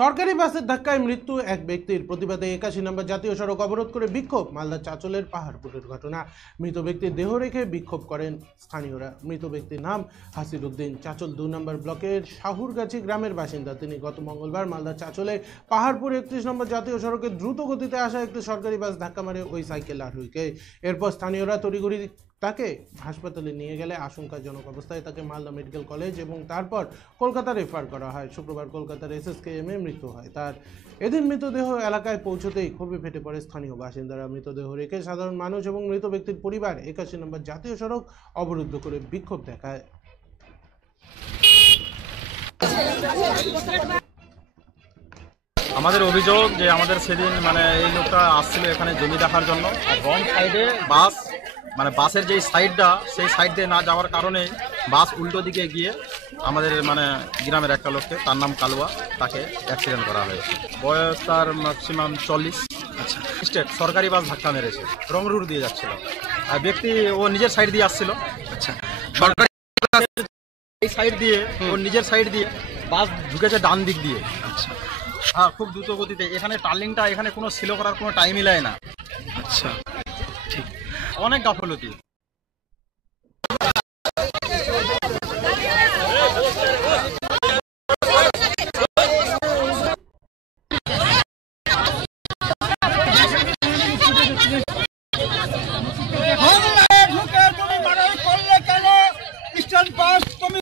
সরকারি বাসের ধাক্কায় মৃত্যু এক ব্যক্তির প্রতিবাদে ৮১ নম্বর জাতীয় সড়ক অবরোধ করে বিক্ষোভ। মালদা চাঁচলের পাহাড়পুরের ঘটনা। মৃত ব্যক্তির দেহ রেখে বিক্ষোভ করেন স্থানীয়রা। মৃত ব্যক্তির নাম হাসির উদ্দিন, চাঁচল ২ নম্বর ব্লকের শাহুরগাছি গ্রামের বাসিন্দা। তিনি গত মঙ্গলবার মালদা চাঁচলে পাহাড়পুর ৩১ নম্বর জাতীয় সড়কে দ্রুত গতিতে আসা একটি সরকারি বাস ধাক্কা মারে ওই সাইকেল আরোহীকে। এরপর স্থানীয়রা তড়িঘড়ি তাকে হাসপাতালে নিয়ে গেলে আশঙ্কাজনক অবস্থায় তাকে মালদা মেডিকেল কলেজ এবং তারপর কলকাতা রেফার করা হয়। শুক্রবার কলকাতার SSKM-এ মৃত্যু হয় তার। এদিন মৃতদেহ এলাকায় পৌঁছতেই ক্ষোভে ফেটে পড়ে স্থানীয় বাসিন্দারা। মৃতদেহ রেখে সাধারণ মানুষ এবং মৃত ব্যক্তির পরিবার ৮১ নম্বর জাতীয় সড়ক অবরুদ্ধ করে বিক্ষোভ দেখায়। আমাদের অভিযোগ যে আমাদের সেদিন এই লোকটা আসছিল এখানে জমি দেখার জন্য, রং সাইডে বাস বাসের যেই সাইডটা সেই সাইড দিয়ে না যাওয়ার কারণে বাস উল্টো দিকে গিয়ে আমাদের গ্রামের একটা লোককে, তার নাম কালুয়া, তাকে অ্যাক্সিডেন্ট করা হয়েছে। বয়স তার ম্যাক্সিমাম 40। আচ্ছা, স্টেট সরকারি বাস ধাক্কা মেরেছে, রং রুট দিয়ে যাচ্ছিল, আর ব্যক্তি ও নিজের সাইড দিয়ে আসছিল। আচ্ছা, সরকারি এই সাইড দিয়ে ও নিজের সাইড দিয়ে বাস ঢুকেছে ডান দিক দিয়ে। আচ্ছা, হ্যাঁ, খুব দ্রুত গতিতে। এখানে টার্নিংটা এখানে কোনো স্লো করার কোনো টাইমই লাগে না। আচ্ছা, ঠিক, অনেক গাফলতি।